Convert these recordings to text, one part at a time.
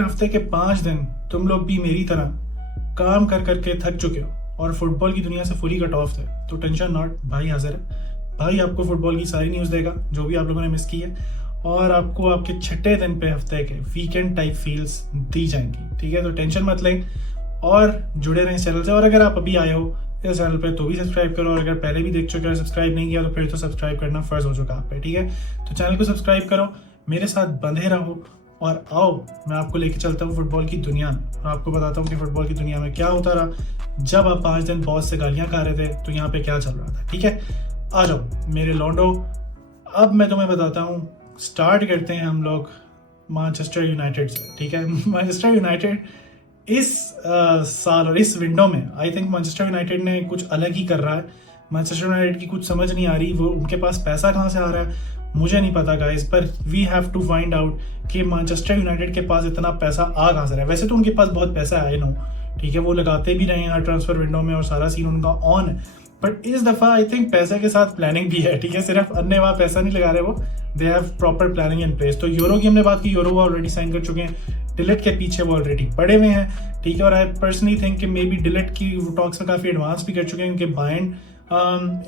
अगर हफ्ते के 5 दिन तुम लोग भी मेरी तरह काम कर करके थक चुके हो और फुटबॉल की दुनिया से फुली कट ऑफ थे तो टेंशन नॉट, भाई हाजिर है। भाई आपको फुटबॉल की सारी न्यूज़ देगा जो भी आप लोगों ने मिस की है, और आपको आपके छठे दिन पे हफ्ते के वीकेंड टाइप फील्स दी जाएंगी। ठीक है, तो टेंशन मत लें और जुड़े रहें इस चैनल से। और अगर आप अभी आए हो इस चैनल पे तो भी सब्सक्राइब करो, और अगर पहले भी देख चुके हो सब्सक्राइब नहीं किया तो फिर तो सब्सक्राइब करना फर्ज हो चुका आप पे। ठीक है, तो चैनल को सब्सक्राइब करो, मेरे साथ बंधे रहो और आओ मैं आपको लेके चलता हूँ फुटबॉल की दुनिया में और आपको बताता हूँ कि फुटबॉल की दुनिया में क्या होता रहा जब आप 5 दिन बॉस से गालियां खा रहे थे तो यहाँ पे क्या चल रहा था। ठीक है, आ जाओ मेरे लौंडो, अब मैं तुम्हें बताता हूँ। स्टार्ट करते हैं हम लोग मैनचेस्टर यूनाइटेड से। ठीक है, मैनचेस्टर यूनाइटेड इस साल और इस विंडो में आई थिंक मैनचेस्टर यूनाइटेड ने कुछ अलग ही कर रहा है। मैनचेस्टर यूनाइटेड की कुछ समझ नहीं आ रही, वो उनके पास पैसा कहाँ से आ रहा है मुझे नहीं पता गाइस, पर we have to find out कि मैनचेस्टर यूनाइटेड के पास इतना पैसा आ कहाँ से रहा है। वैसे तो उनके पास बहुत पैसा है नो, ठीक है, वो लगाते भी रहे हैं हर ट्रांसफर विंडो में और सारा सीन उनका ऑन है, बट इस दफा आई थिंक पैसे के साथ प्लानिंग भी है। ठीक है, सिर्फ अन्य वहाँ पैसा नहीं लगा रहे वो, they have proper planning in place. तो यूरो की हमने बात की, यूरो वो ऑलरेडी साइन कर चुके हैं, डिलेट के पीछे वो ऑलरेडी पड़े हुए हैं। ठीक है, और आई पर्सनली थिंक कि मे बी डिलेट की टॉक्स में काफी एडवांस भी कर चुके हैं, उनके बाइंड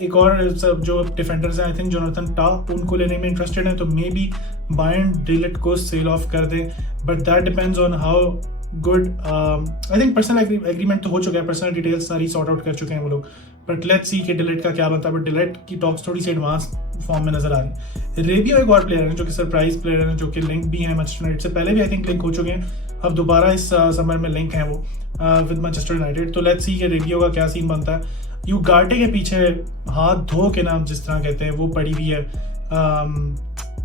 एक और सब जो डिफेंडर्स हैं आई थिंक जोनाथन टाप उनको लेने में इंटरेस्टेड है, तो मे बी बायर्न डिलेट को सेल ऑफ कर दे, but that depends on how good. I think personal agreement तो हो चुका है, पर्सनल डिटेल्स सारी सॉर्ट आउट कर चुके हैं वो लोग, बट लेट्स सी कि डिलेट का क्या बनता है। बट डिलेट की टॉक्स थोड़ी सी एडवांस फॉर्म में नजर आ रही है। रेबियो एक और प्लेयर है जो कि सरप्राइज प्लेयर है, जो कि लिंक भी है मैनचेस्टर यूनाइटेड से, पहले भी आई थिंक लिंक हो चुके हैं, अब दोबारा इस समर में लिंक है वो विद मैनचेस्टर यूनाइटेड। तो लेट्स सी कि रेबियो का क्या सीन बनता है। यूगार्टे के पीछे हाथ धो के नाम जिस तरह कहते हैं वो पड़ी हुई है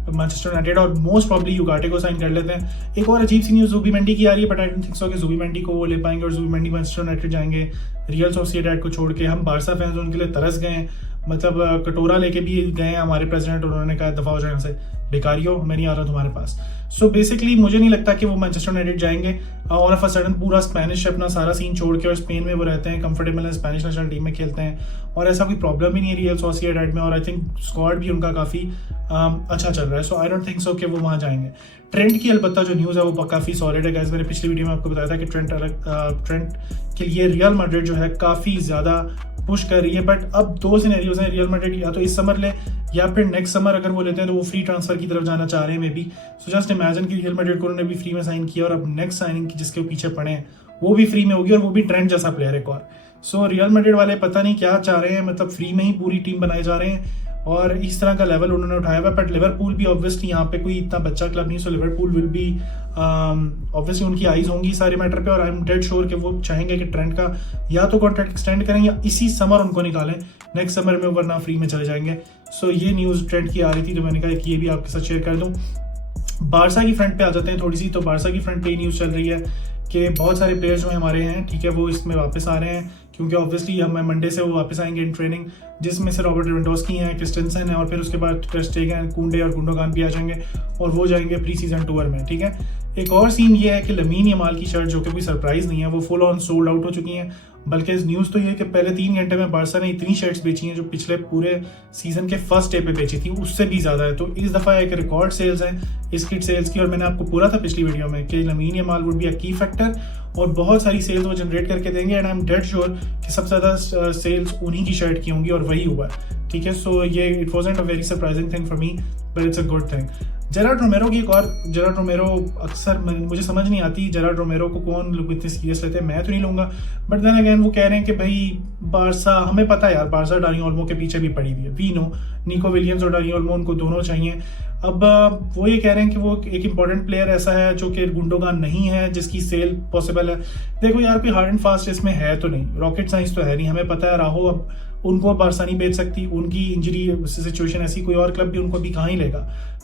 मैनचेस्टर यूनाइटेड, और मोस्ट प्रॉब्ली यूगार्टे को साइन कर लेते हैं। एक और अजीब सी न्यूज़ जुबीमेंडी की आ रही है, but I don't think so कि जुबीमेंडी को वो ले पाएंगे और जुबीमेंडी मैनचेस्टर यूनाइटेड जाएंगे रियल सोसिएडाड को छोड़ के। हम बारसा फैंस उनके लिए तरस गए हैं, मतलब कटोरा लेके भी गए हैं हमारे प्रेसिडेंट, उन्होंने कहा दफा हो जाए यहाँ से, बेकारियों मैं नहीं आ रहा तुम्हारे पास। सो बेसिकली मुझे नहीं लगता कि वो मैनचेस्टर यूनाइटेड जाएंगे। ऑल ऑफ अ सडन पूरा स्पेनिश अपना सारा सीन छोड़ के, और स्पेन में वो रहते हैं कंफर्टेबल है, स्पेनिश नेशनल टीम में खेलते हैं और ऐसा कोई प्रॉब्लम ही नहीं है रियल सोसिएडाड में, और आई थिंक स्क्वाड भी उनका काफी अच्छा चल रहा है। सो आई डोंट थिंक सो कि वो वहाँ जाएंगे। ट्रेंट की अलबत्ता जो न्यूज़ है वो काफी सॉलिड है गाइस, मैंने पिछली वीडियो में आपको बताया था कि ट्रेंट के लिए रियल मैड्रिड जो है काफी ज्यादा पुश कर रही है, बट अब दो सिनेरियोज हैं, रियल मैड्रिड या तो इस समर ले या फिर नेक्स्ट समर अगर वो लेते हैं तो वो फ्री ट्रांसफर की तरफ जाना चाह रहे हैं may be. So just imagine कि रियल मैड्रिड को उन्होंने भी फ्री में साइन किया और अब नेक्स्ट साइनिंग जिसके पीछे पड़े हैं वो भी फ्री में होगी, और वो भी ट्रेंड जैसा प्लेयर एक और। सो रियल मैड्रिड वाले पता नहीं क्या चाह रहे हैं, मतलब फ्री में ही पूरी टीम बनाए जा रहे हैं और इस तरह का लेवल उन्होंने उठाया हुआ है। बट लिवरपूल भी ऑब्वियसली यहाँ पे कोई इतना बच्चा क्लब नहीं, सो लिवरपूल विल बी ऑब्वियसली उनकी आईज होंगी सारे मैटर पे, और आई एम डेड श्योर कि वो चाहेंगे कि ट्रेंड का या तो कॉन्ट्रैक्ट एक्सटेंड करें या इसी समर उनको निकालें, नेक्स्ट समर में, वरना फ्री में चले जाएंगे। सो ये न्यूज़ ट्रेंड की आ रही थी तो मैंने कहा कि ये भी आपके साथ शेयर कर दूं। बारसा की फ्रंट पे आ जाते हैं थोड़ी सी, तो बारसा की फ्रंट पे न्यूज़ चल रही है कि बहुत सारे प्लेयर्स जो हमारे हैं, ठीक है, वो इसमें वापस आ रहे हैं, क्योंकि ऑब्वियसली हम मंडे से वो वापस आएंगे इन ट्रेनिंग, जिसमें से रॉबर्ट लेवेंडोस्की हैं, क्रिस्टेंसन है, और फिर उसके बाद टर स्टेगन, कुंडे और गुंडोगान भी आ जाएंगे और वो जाएंगे प्री सीजन टूर में। ठीक है, एक और सीन ये है कि लमीन यमाल की शर्ट, जो कि कोई सरप्राइज नहीं है, वो फुल ऑन सोल्ड आउट हो चुकी हैं। बल्कि इस न्यूज़ तो ये है कि पहले 3 घंटे में बारसा ने इतनी शर्ट्स बेची हैं जो पिछले पूरे सीजन के फर्स्ट डे पे बेची थी उससे भी ज्यादा है। तो इस दफा एक रिकॉर्ड सेल्स है इस किट सेल्स की, और मैंने आपको बोला था पिछली वीडियो में कि lamin Yamal would be a की फैक्टर और बहुत सारी सेल्स वो जनरेट करके देंगे, and I am dead sure कि सबसे ज्यादा सेल्स उन्हीं की शर्ट की होंगी और वही हुआ है। ठीक है, सो ये it wasn't a very surprising thing for me, but it's a good thing. Gerard Romero की एक और, जेरार्ड रोमेरो अक्सर मुझे समझ नहीं आती जेरार्ड रोमेरो को कौन लोग इतने सीरियस लेते हैं, मैं तो नहीं लूंगा, बट देन अगेन वो कह रहे हैं कि भाई बारसा, हमें पता है यार बारसा डानी ओल्मो के पीछे भी पड़ी हुई है, वी नो निको विलियम्स और डानी ओल्मो उनको दोनों चाहिए। अब वो ये कह रहे हैं कि वो एक इंपॉर्टेंट प्लेयर ऐसा है जो कि गुंडोगान नहीं है जिसकी सेल पॉसिबल है। देखो यार कोई हार्ड एंड फास्ट इसमें है तो नहीं, रॉकेट साइंस तो है नहीं, हमें पता है राहो अब उनको बारसा नहीं बेच सकती, उनकी इंजरी सिचुएशन ऐसी, कोई और क्लब भी उनको भी कहाँ ही लेगा।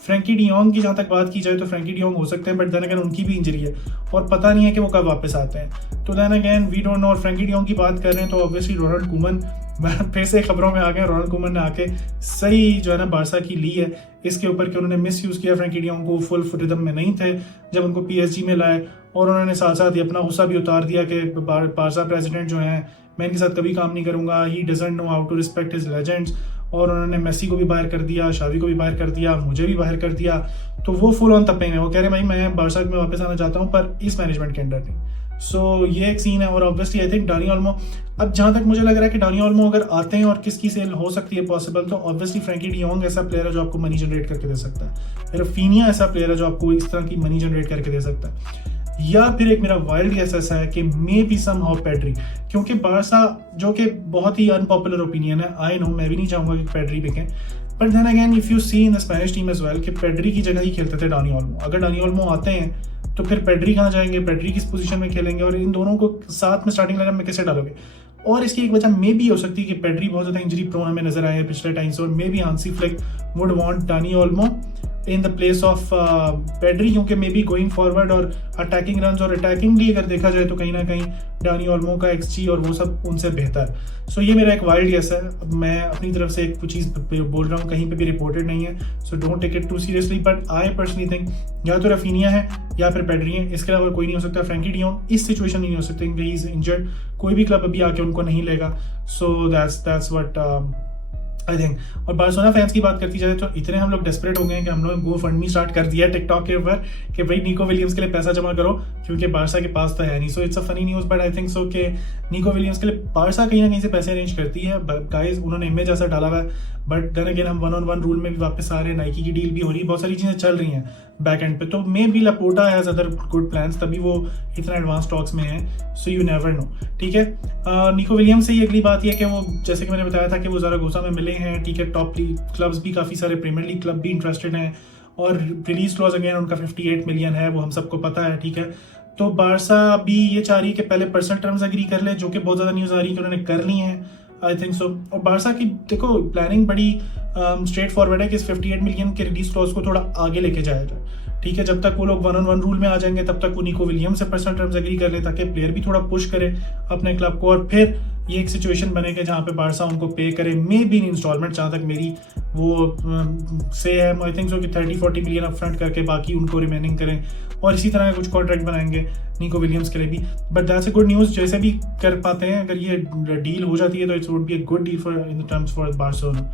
फ्रैंकी डियोंग की जहां तक बात की जाए तो फ्रैंकी डियोंग हो सकते हैं, बट देन अगेन उनकी भी इंजरी है और पता नहीं है कि वो कब वापस आते हैं, तो then again we don't know. और फ्रैंकी डियोंग की बात कर रहे हैं तो ऑब्वियसली रोनाल्ड कुमन फिर से खबरों में आ गए, रोनाल्ड कुमन ने आके सही जो है ना बारसा की ली है इसके ऊपर कि उन्होंने मिस यूज किया फ्रैंकी डियोंग को, फुल रिदम में नहीं थे जब उनको पीएसजी में लाए, और उन्होंने साथ साथ ही अपना गुस्सा भी उतार दिया कि बारसा प्रेसिडेंट जो है मैं इनके साथ कभी काम नहीं करूंगा, he doesn't know how to respect his legends, और उन्होंने मेसी को भी बाहर कर दिया, शावी को भी बाहर कर दिया, मुझे भी बाहर कर दिया। तो वो फुल ऑन तपे में, वो कह रहे हैं भाई मैं बारसा में वापस आना चाहता हूँ पर इस मैनेजमेंट के अंडर नहीं। सो ये एक सीन है। और obviously I think Dani Olmo, अब जहां तक मुझे लग रहा है कि डानी ओल्मो अगर आते हैं और किसकी सेल हो सकती है पॉसिबल, तो ऑब्वियसली फ्रैंकी डियोंग ऐसा प्लेयर है जो आपको मनी जनरेट करके दे सकता है, रफीनिया ऐसा प्लेयर है जो आपको इस तरह की मनी जनरेट करके दे सकता है। या फिर एक मेरा वाइल्ड गेस ऐसा है कि मे बी समहाउ पेड्री, क्योंकि बारसा जो कि बहुत ही अनपॉपुलर ओपिनियन है, आई नो, मैं भी नहीं चाहूंगा कि पेड्री बिके, but then again if you see in the Spanish team as well कि पेड्री की जगह ही खेलते थे डानी ओल्मो। अगर डानी ओल्मो आते हैं तो फिर पेड्री कहाँ जाएंगे, पेड्री किस पोजीशन में खेलेंगे, और इन दोनों को साथ में स्टार्टिंग लाइनअप में कैसे डालोगे। और इसकी एक वजह मे भी हो सकती है कि पेड्री बहुत ज्यादा इंजरी प्रोन हमें नजर आए हैं पिछले टाइम से, और may be Hansi Flick would want Dani Olmo in the place of Pedri, क्योंकि मे बी गोइंग फॉरवर्ड और अटैकिंग रन्स और अटैकिंग भी अगर देखा जाए तो कहीं ना कहीं डानी ओल्मो का XG और वो सब उनसे बेहतर। सो ये मेरा एक वाइल्ड गेस है। मैं अपनी तरफ से एक चीज़ बोल रहा हूँ, कहीं पे भी रिपोर्टेड नहीं है, so don't take it too seriously, but I personally think या तो रफीनिया है या फिर पेड्री है, इसके अलावा कोई नहीं हो सकता। फ्रैंकी डियोंग इस सिचुएशन में नहीं हो सकते, ही इज इंजर्ड, कोई भी क्लब अभी आके उनको नहीं लेगा। So that's what I think. और बार्सिलोना फैंस की बात करती जाए तो इतने हम लोग डेस्परेट हो गए हैं कि हम लोग गो फंड मी स्टार्ट कर दिया है टिकटॉक के ऊपर कि भाई निको विलियम्स के लिए पैसा जमा करो, क्योंकि बारसा के पास तो है नहीं। So it's a funny news, but I think so कि निको विलियम्स के लिए बारसा कहीं ना कहीं से पैसे अरेंज करती है। गाइस उन्होंने इमेज ऐसा डाला हुआ है, बट देन अगेन हम 1-on-1 रूल में भी वापस आ रहे हैं, नाइकी की डील भी हो रही है, बहुत सारी चीज़ें चल रही हैं बैक एंड पे। तो may be Laporta has other good plans, तभी वो इतना एडवांस टॉक्स में है। सो यू नेवर नो, ठीक है। निको विलियम्स से ही अगली बात यह कि वो, जैसे कि मैंने बताया था कि वो ज़रागोसा में मिले हैं, ठीक है। टॉप लीग क्लब्स भी काफ़ी सारे, प्रीमियर लीग क्लब भी इंटरेस्टेड हैं, और रिलीज क्लॉज अगेन उनका 58 मिलियन है, वो हम सबको पता है, ठीक है। तो बारसा भी ये चाह रही है कि पहले पर्सनल टर्म्स एग्री कर ले, जो कि बहुत ज़्यादा न्यूज़ आ रही है कि उन्होंने कर ली है, आई थिंक सो। और बारसा की देखो प्लानिंग बड़ी स्ट्रेट फॉरवर्ड है कि इस 58 मिलियन के रिलीज क्लॉज को थोड़ा आगे लेके जाया जाए, ठीक है। जब तक वो लोग 1-on-1 रूल में आ जाएंगे तब तक वो निको विलियम्स से पर्सनल टर्म्स एग्री कर ले, ताकि प्लेयर भी थोड़ा पुश करे अपने क्लब को, और फिर ये एक सिचुएशन बनेगा जहाँ पे बारसा उनको पे करे, मे बी इन इंस्टॉलमेंट, जहाँ तक मेरी वो से है, आई थिंक सो कि 30-40 मिलियन अप फ्रंट करके बाकी उनको रिमेनिंग करें, और इसी तरह का कुछ कॉन्ट्रैक्ट बनाएंगे निको विलियम्स के लिए भी। But that's a good news, जैसे भी कर पाते हैं, अगर ये डील हो जाती है तो it's would be a good deal for in the terms for Barcelona.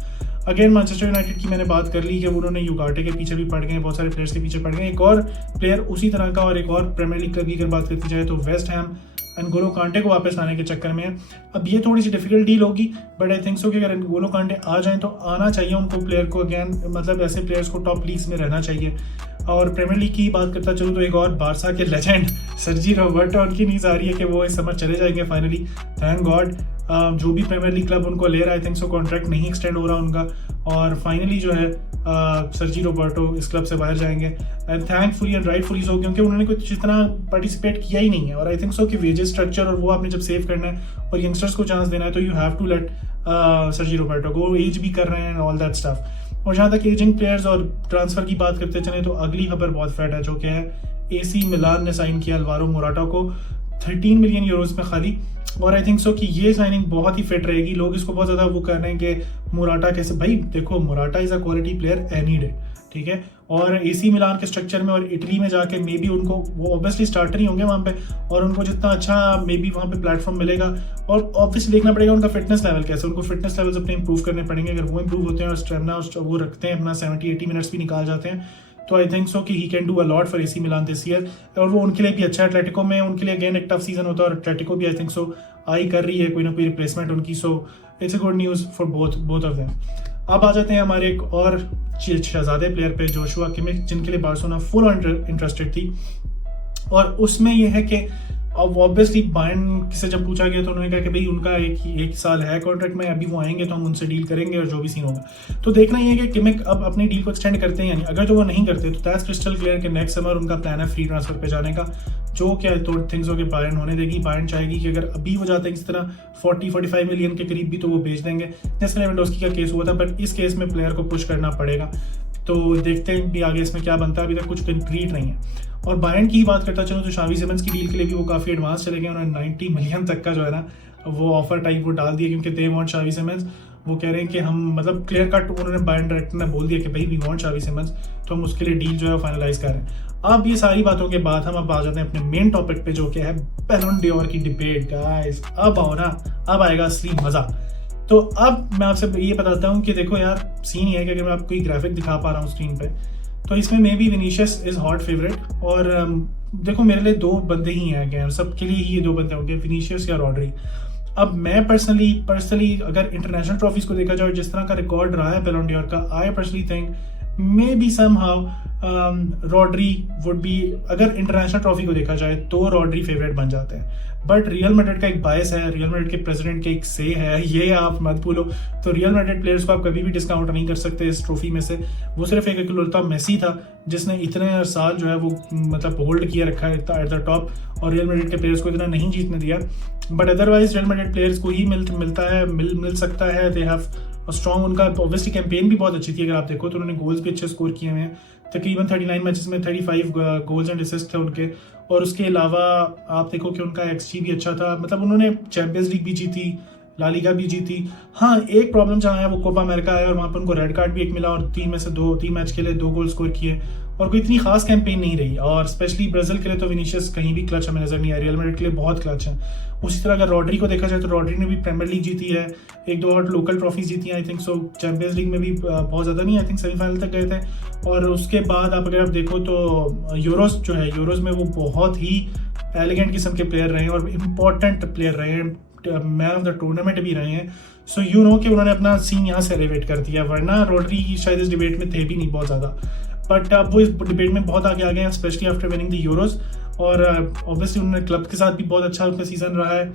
Again Manchester United की मैंने बात कर ली कि उन्होंने युगार्टे के पीछे भी पड़ गए, बहुत सारे प्लेयर्स के पीछे पड़ गए। एक और प्लेयर उसी तरह का, और एक और प्रीमियर लीग की अगर बात करती जाए तो वेस्ट हैम एनगोलो कांटे को वापस लाने के चक्कर में है। अब ये थोड़ी सी डिफिकल्ट डील होगी, बट आई थिंक सो कि अगर एनगोलो कांटे आ जाएं तो आना चाहिए उनको प्लेयर को, अगेन मतलब ऐसे प्लेयर्स को टॉप लीग्स में रहना चाहिए। और प्रीमियर लीग की बात करता चलूँ तो एक और बारसा के लेजेंड सर्जी रॉबर्टो, उनकी न्यूज़ आ रही है कि वो इस समर चले जाएंगे फाइनली, थैंक गॉड। जो भी प्रीमियर लीग क्लब उनको ले रहा है, आई थिंक सो कॉन्ट्रैक्ट नहीं एक्सटेंड हो रहा उनका, और फाइनली जो है सर्जी रॉबर्टो इस क्लब से बाहर जाएंगे, and thankfully and rightfully so, क्योंकि उन्होंने कुछ इतना पार्टिसिपेट किया ही नहीं है। और आई थिंक सो कि वेजेस स्ट्रक्चर और वो आपने जब सेव करना है और यंगस्टर्स को चांस देना है, तो you have to let Sergi Roberto को, एज भी कर रहे हैं ऑल दैट स्टफ। और जहाँ तक एजिंग प्लेयर्स और ट्रांसफर की बात करते चले तो अगली खबर बहुत फैट है, जो कि है AC मिलान ने साइन किया अल्वारो मोराटा को 13 मिलियन यूरोज में खाली। और आई थिंक सो कि ये साइनिंग बहुत ही फिट रहेगी। लोग इसको बहुत ज़्यादा वो कर रहे हैं कि मोराटा कैसे, भाई देखो Morata is a quality player any day, ठीक है। और AC मिलान के स्ट्रक्चर में और इटली में जाके मे बी उनको, वो ऑब्वियसली स्टार्टर ही होंगे वहाँ पे, और उनको जितना अच्छा मे बी वहाँ पे प्लेटफॉर्म मिलेगा। और ऑब्वियसली देखना पड़ेगा उनका फिटनेस लेवल कैसे, उनको फिटनेस लेवल्स अपने इंप्रूव करने पड़ेंगे। अगर वो इंप्रूव होते हैं और स्टेमिना वो रखते हैं, अपना 70-80 मिनट्स भी निकाल जाते हैं, तो आई थिंक सो कि he can do a lot for AC Milan this year. और वो उनके लिए भी अच्छा है, एटलेटिको में उनके लिए अगेन एक टफ सीजन होता है, और एटलेटिको भी आई थिंक सो आई कर रही है कोई ना कोई रिप्लेसमेंट उनकी। So it's a good news for both of them. अब आ जाते हैं हमारे एक और शहजादे प्लेयर पे, जोशुआ किमिच, जिनके लिए बार्सिलोना फुल इंटरेस्टेड थी। और उसमें यह है कि अब ऑब्वियसली बायर्न से जब पूछा गया तो उन्होंने कहा कि भाई उनका एक साल है कॉन्ट्रैक्ट में, अभी वो आएंगे तो हम उनसे डील करेंगे और जो भी सीन होगा। तो देखना ये है कि किमिक अब अपनी डील को एक्सटेंड करते हैं, यानी अगर जो वो नहीं करते तो दैट्स क्रिस्टल क्लियर कि नेक्स्ट समर उनका प्लान है फ्री ट्रांसफर पे जाने का, जो क्या तो थिंग्स हो के बायर्न होने देगी। बायर्न चाहेगी कि अगर अभी वो जाते हैं इस तरह 40-45 मिलियन के करीब भी, तो वो बेच देंगे, जैसे लेवेंडोस्की का केस हुआ था। बट इस केस में प्लेयर को पुश करना पड़ेगा, तो देखते हैं भी आगे इसमें क्या बनता है, अभी तक कुछ कंक्रीट नहीं है। और बायर्न की बात करता चलो तो शावी सिमंस की डील के लिए भी वो काफ़ी एडवांस चले गए, उन्होंने 90 मिलियन तक का जो है ना वो ऑफर टाइप वो डाल दिया, क्योंकि दे वांट शावी सिमंस। वो कह रहे हैं कि हम मतलब क्लियर कट उन्होंने बायर्न डायरेक्टर ने बोल दिया कि भाई वी वांट शावी सिमंस, तो हम उसके लिए डील जो है फाइनलाइज कर रहे हैं। अब ये सारी बातों के बाद हम अब आ जाते हैं अपने मेन टॉपिक पे, जो कि है बैलन डोर की डिबेट। गाइस अब आओ ना, अब आएगा असली मजा। तो अब मैं आपसे ये बताता हूँ कि देखो यार, सीन ये है कि अगर मैं आपको कोई ग्राफिक दिखा पा रहा हूँ स्क्रीन पे, तो इसमें may be Vinicius is hot favourite. और देखो मेरे लिए दो बंदे ही हैं अगेन, सबके लिए ही ये दो बंदे होंगे, विनीशियस या रॉड्री। अब मैं पर्सनली अगर इंटरनेशनल ट्रॉफीज को देखा जाए, जिस तरह का रिकॉर्ड रहा है बैलन डॉर का, आई personally think may be somehow Rodri would be, अगर इंटरनेशनल ट्रॉफी को देखा जाए तो रॉड्री फेवरेट बन जाते हैं। बट रियल मैड्रिड का एक बायस है, रियल मैड्रिड के प्रेसिडेंट के एक से है, ये आप मत भूलो। तो रियल मैड्रिड प्लेयर्स को आप कभी भी डिस्काउंट नहीं कर सकते इस ट्रॉफी में से। वो सिर्फ एक इकलौता मेसी था जिसने इतने साल जो है वो मतलब होल्ड किया रखा है एट द टॉप, और रियल मैड्रिड के प्लेयर्स को इतना नहीं जीतने दिया। But otherwise real Madrid players को ही मिल सकता है। दे हैव स्ट्रॉन्ग, उनका ऑब्वियसली कैंपेन भी बहुत अच्छी थी। अगर आप देखो तो उन्होंने गोल्स भी अच्छे स्कोर किए हुए हैं, तकरीबन 39 मैचेस में 35 गोल्स एंड असिस्ट थे उनके। और उसके अलावा आप देखो कि उनका एक्सजी भी अच्छा था, मतलब उन्होंने चैंपियंस लीग भी जीती, ला लीगा भी जीती। हाँ, एक प्रॉब्लम जहाँ है वो कोपा अमेरिका है, और वहाँ पर उनको रेड कार्ड भी एक मिला, और 3 मैच के लिए 2 गोल स्कोर किए, और कोई इतनी खास कैंपेन नहीं रही। और स्पेशली ब्राजील के लिए तो विनीशियस कहीं भी क्लच हमें नजर नहीं आया, रियल मैड्रिड के लिए बहुत क्लच है। उसी तरह अगर रॉड्री को देखा जाए तो रॉड्री ने भी प्रीमियर लीग जीती है, 1-2 और लोकल ट्रॉफीज जीती हैं I think so. Champions league में भी बहुत ज़्यादा नहीं, आई थिंक सेमीफाइनल तक गए थे। और उसके बाद अगर आप देखो तो यूरोज जो है, यूरोज में वो बहुत ही एलिगेंट किस्म के प्लेयर रहे हैं और इम्पॉर्टेंट प्लेयर रहे हैं, मैन ऑफ द टूर्नामेंट भी रहे हैं। सो यू नो कि उन्होंने अपना सीन यहाँ से एलिवेट कर दिया, वरना रॉड्री शायद इस डिबेट में थे भी नहीं बहुत ज़्यादा। बट अब वो इस डिबेट में बहुत आगे आ गए हैं, specially after winning the euros. और ऑब्वियसली उन्होंने क्लब के साथ भी बहुत अच्छा उनका सीजन रहा है,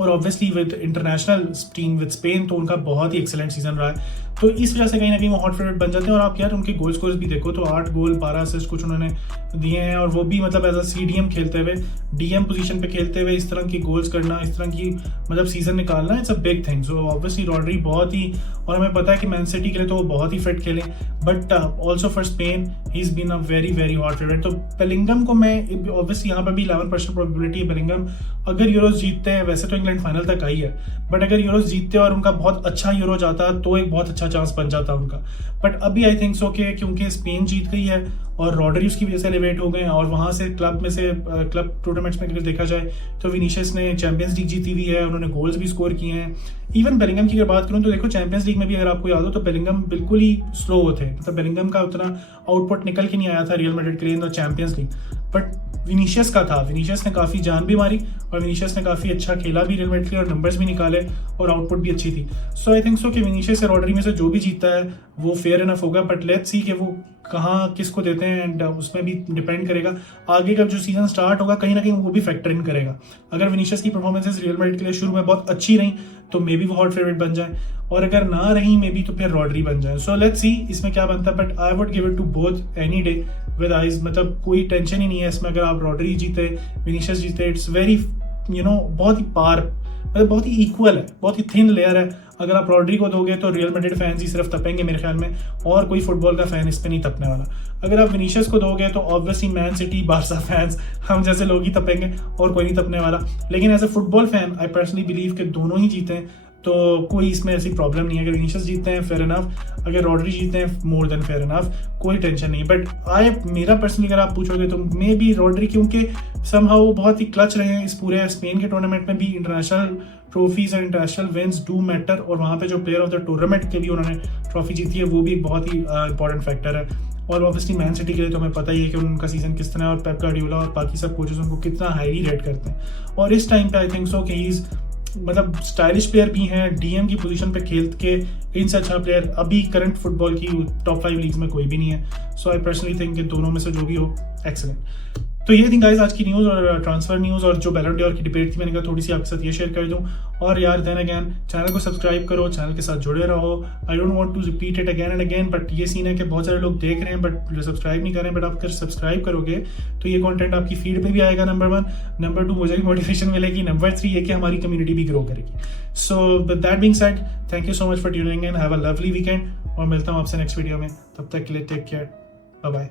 और obviously with international team with Spain तो उनका बहुत ही एक्सेलेंट सीजन रहा है। तो इस वजह से कहीं ना कहीं वो हॉट फेवरेट बन जाते हैं। और आप यार उनके गोल स्कोर्स भी देखो तो 8 गोल 12 असिस्ट कुछ उन्होंने दिए हैं, और वो भी मतलब एज अ CDM खेलते हुए, DM पोजीशन पे खेलते हुए इस तरह की गोल्स करना, इस तरह की मतलब सीजन निकालना, it's a big thing. So obviously Rodri बहुत ही, और हमें पता है कि मैन सिटी के लिए तो वो बहुत ही फिट खेले, but also for Spain he is been a very very hot favourite. तो बेलिंगम को मैं ऑब्वियसली यहाँ पर भी 11% प्रोबेबिलिटी है बेलिंगम अगर यूरोज जीतते हैं, वैसे तो इंग्लैंड फाइनल तक आई है, बट अगर यूरोज जीतते और उनका बहुत अच्छा यूरो जाता तो एक बहुत अच्छा चांस बन जाता उनका। बट अभी आई थिंक सो कि क्योंकि स्पेन जीत गई है और रॉड्री उसकी वजह से एलिवेट हो गए हैं, और वहां से क्लब टूर्नामेंट्स में अगर देखा जाए तो विनीशियस ने चैंपियंस लीग जीती हुई है, उन्होंने गोल्स भी स्कोर किए हैं। इवन बेलिंगम की अगर बात करूं तो देखो चैंपियंस लीग में भी अगर आपको याद हो तो बेलिंगम बिल्कुल ही स्लो थे, मतलब बेलिंगम का उतना आउटपुट निकल के नहीं आया था रियल मैड्रिड के लिए in the champions league. But Vinicius का था, विनीशियस ने काफ़ी जान भी मारी, और विनीशियस ने काफ़ी अच्छा खेला भी रियल मैड्रिड के लिए, और नंबर्स भी निकाले, और आउटपुट भी अच्छी थी। सो आई थिंक सो कि विनीशियस या रॉड्री में से जो भी जीतता है वो फेयर इनफ होगा, बट लेट्स सी कि वो कहाँ किसको देते हैं, एंड उसमें भी डिपेंड करेगा आगे का जो सीजन स्टार्ट होगा, कहीं ना कहीं वो भी फैक्टर इन करेगा। अगर विनीशियस की परफॉर्मेंसेस रियल मैड्रिड के लिए शुरू में बहुत अच्छी रही तो मे बी वो हॉट फेवरेट बन जाए, और अगर ना रही मे बी तो फिर रॉड्री बन जाए। सो लेट्स सी इसमें क्या बनता है, but I would give it to both any day with eyes, मतलब कोई टेंशन ही नहीं है इसमें। अगर आप रॉड्री जीते, विनीशियस जीते, इट्स वेरी बहुत ही मतलब बहुत ही इक्वल है, बहुत ही थिन लेयर है। अगर आप रॉड्री को दोगे तो रियल मैड्रिड फैंस ही सिर्फ तपेंगे मेरे ख्याल में, और कोई फुटबॉल का फैन इस पे नहीं तपने वाला। अगर आप विनीशियस को दोगे तो obviously man city, Barca fans, हम जैसे लोग ही तपेंगे, और कोई नहीं तपने वाला। लेकिन as a football fan I personally believe कि दोनों ही जीते हैं, तो कोई इसमें ऐसी प्रॉब्लम नहीं है। अगर विनीशियस जीतते हैं फेयर इनफ, अगर रॉड्री जीतते हैं मोर देन फेयर इनफ, कोई टेंशन नहीं। बट मेरा पर्सनली अगर आप पूछोगे तो मे बी रॉड्री, क्योंकि समहाउ वो बहुत ही क्लच रहे हैं इस पूरे स्पेन के टूर्नामेंट में भी। इंटरनेशनल ट्रॉफीज और इंटरनेशनल विन्स डू मैटर, और वहाँ पे जो प्लेयर ऑफ द टूर्नामेंट के भी उन्होंने ट्रॉफी जीती है वो भी एक बहुत ही इंपॉर्टेंट फैक्टर है। और ऑब्वियसली मैन सिटी के लिए तो हमें पता ही है कि उनका सीजन किस तरह है, और पेप गार्डियोला और बाकी सब कोचेस उनको कितना हाईली रेट करते हैं। और इस टाइम पे आई थिंक सो कि ही इज मतलब स्टाइलिश प्लेयर भी हैं, DM की पोजीशन पे खेल के इनसे अच्छा प्लेयर अभी करंट फुटबॉल की टॉप 5 लीग्स में कोई भी नहीं है। सो आई पर्सनली थिंक कि दोनों में से जो भी हो एक्सेलेंट। तो ये थी गाइस आज की न्यूज़ और ट्रांसफर न्यूज़, और जो बैलन डॉर की डिबेट थी मैंने कहा थोड़ी सी आपके साथ ये शेयर कर दूं। और यार देन अगेन चैनल को सब्सक्राइब करो, चैनल के साथ जुड़े रहो। I don't want to repeat it again and again, but ये सीन है कि बहुत सारे लोग देख रहे हैं बट सब्सक्राइब नहीं कर रहे हैं। बट आप अगर सब्सक्राइब करोगे तो ये कंटेंट आपकी फीड में भी आएगा, नंबर 1। नंबर 2 मुझे भी मोटिवेशन मिलेगी। नंबर 3 ये कि हमारी कम्युनिटी भी ग्रो करेगी। So with that being said, thank you so much for tuning in, have a lovely weekend, और मिलता हूँ आपसे नेक्स्ट वीडियो में। तब तक के लिए टेक केयर, बाय बाय।